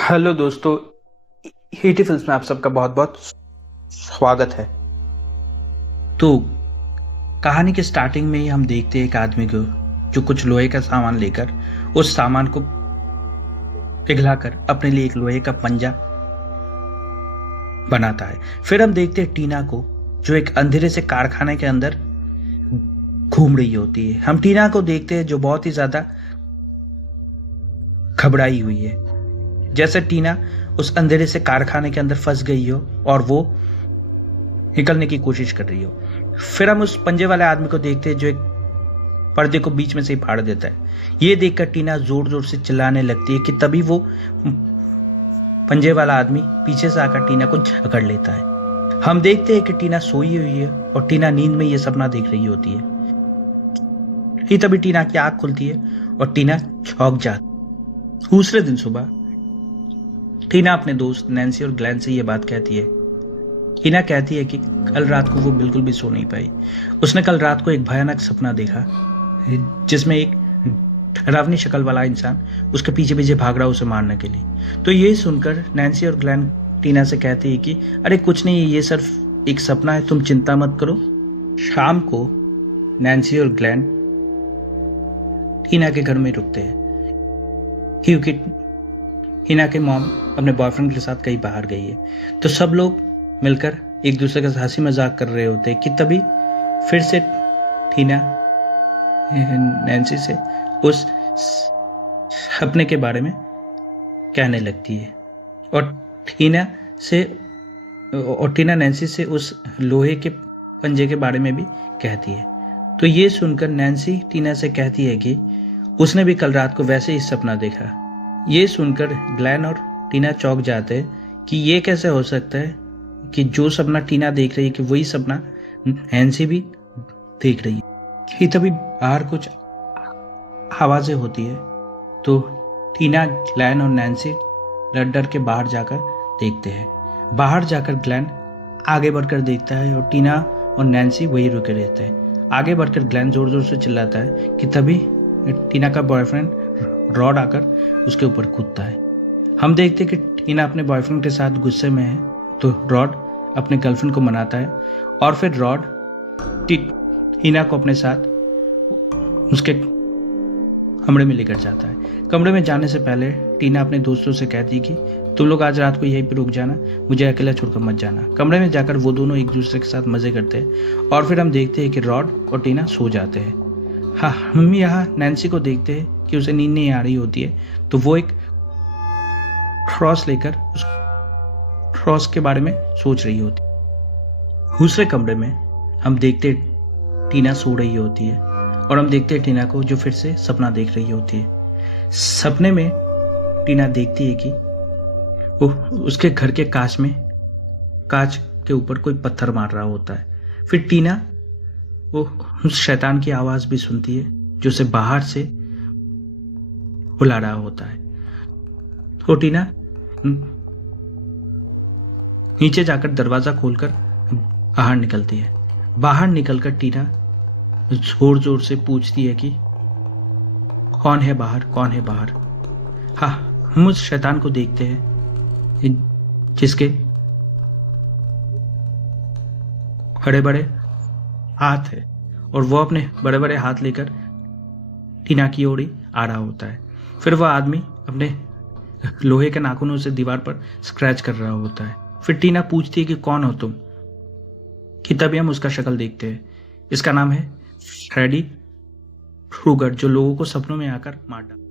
Hello दोस्तों, हीटी films में आप सबका बहुत बहुत स्वागत है। तो कहानी के स्टार्टिंग में ही हम देखते हैं एक आदमी को जो कुछ लोहे का सामान लेकर उस सामान को पिघलाकर अपने लिए एक लोहे का पंजा बनाता है। फिर हम देखते हैं टीना को जो एक अंधेरे से कारखाने के अंदर घूम रही होती है। हम टीना को देखते हैं जो बहुत ही ज्यादा घबराई हुई है, जैसे टीना उस अंधेरे से कारखाने के अंदर फंस गई हो और वो निकलने की कोशिश कर रही हो। फिर हम उस पंजे वाले आदमी को देखते हैं जो एक पर्दे को बीच में से ही फाड़ देता है। ये देखकर टीना जोर जोर से चिल्लाने लगती है कि तभी वो पंजे वाला आदमी पीछे से आकर टीना को जकड़ लेता है। हम देखते हैं कि टीना सोई हुई है और टीना नींद में ये सपना देख रही होती है। ही तभी टीना की आंख खुलती है और टीना चौंक जाती है। दूसरे दिन सुबह टीना अपने दोस्त नैन्सी और ग्लेन से ये बात कहती है। टीना कहती है कि कल रात को वो बिल्कुल भी सो नहीं पाई। उसने कल रात को एक भयानक सपना देखा जिसमें एक डरावनी शक्ल वाला इंसान उसके पीछे पीछे भाग रहा उसे मारने के लिए। तो ये सुनकर नैन्सी और ग्लेन टीना से कहती है कि अरे कुछ नहीं, ये सिर्फ एक सपना है, तुम चिंता मत करो। शाम को नैन्सी और ग्लेन टीना के घर में रुकते हैं क्योंकि टीना के मॉम अपने बॉयफ्रेंड के साथ कहीं बाहर गई है। तो सब लोग मिलकर एक दूसरे के साथ हंसी मजाक कर रहे होते हैं कि तभी फिर से टीना नैन्सी से उस सपने के बारे में कहने लगती है और टीना नैन्सी से उस लोहे के पंजे के बारे में भी कहती है। तो ये सुनकर नैन्सी टीना से कहती है कि उसने भी कल रात को वैसे ही सपना देखा। ये सुनकर ग्लेन और टीना चौंक जाते हैं कि ये कैसे हो सकता है कि जो सपना टीना देख रही है कि वही सपना नैन्सी भी देख रही है। कि तभी बाहर कुछ आवाजें होती है। तो टीना, ग्लेन और नैन्सी डर डर के बाहर जाकर देखते हैं। बाहर जाकर ग्लेन आगे बढ़कर देखता है और टीना और नैन्सी वहीं रुके रहते हैं। आगे बढ़कर ग्लेन जोर जोर से चिल्लाता है कि तभी टीना का बॉयफ्रेंड रॉड आकर उसके ऊपर कूदता है। हम देखते हैं कि टीना अपने बॉयफ्रेंड के साथ गुस्से में है, तो रॉड अपने गर्लफ्रेंड को मनाता है और फिर रॉड टीना को अपने साथ उसके कमरे में लेकर जाता है। कमरे में जाने से पहले टीना अपने दोस्तों से कहती है कि तुम लोग आज रात को यहीं पर रुक जाना, मुझे अकेला छोड़कर मत जाना। कमरे में जाकर वो दोनों एक दूसरे के साथ मजे करते हैं और फिर हम देखते हैं कि रॉड और टीना सो जाते हैं। हाँ, हम यहाँ नैन्सी को देखते हैं कि उसे नींद नहीं आ रही होती है, तो वो एक क्रॉस लेकर उस क्रॉस के बारे में सोच रही होती है। दूसरे कमरे में हम देखते टीना सो रही होती है और हम देखते हैं टीना को जो फिर से सपना देख रही होती है। सपने में टीना देखती है कि वो उसके घर के कांच के ऊपर कोई पत्थर मार रहा होता है। फिर टीना वो उस शैतान की आवाज भी सुनती है जो उसे बाहर से बुला रहा होता है। तो टीना नीचे जाकर दरवाजा खोलकर बाहर निकलती है। बाहर निकलकर टीना जोर जोर से पूछती है कि कौन है बाहर, कौन है बाहर। हाँ, हम उस शैतान को देखते हैं जिसके बड़े बड़े हाथ है और वो अपने बड़े बड़े हाथ लेकर टीना की ओर ही आ रहा होता है। फिर वह आदमी अपने लोहे के नाखूनों से दीवार पर स्क्रैच कर रहा होता है। फिर टीना पूछती है कि कौन हो तुम, कि तभी हम उसका शक्ल देखते हैं। इसका नाम है फ्रेडी क्रूगर, जो लोगों को सपनों में आकर मार डालता है।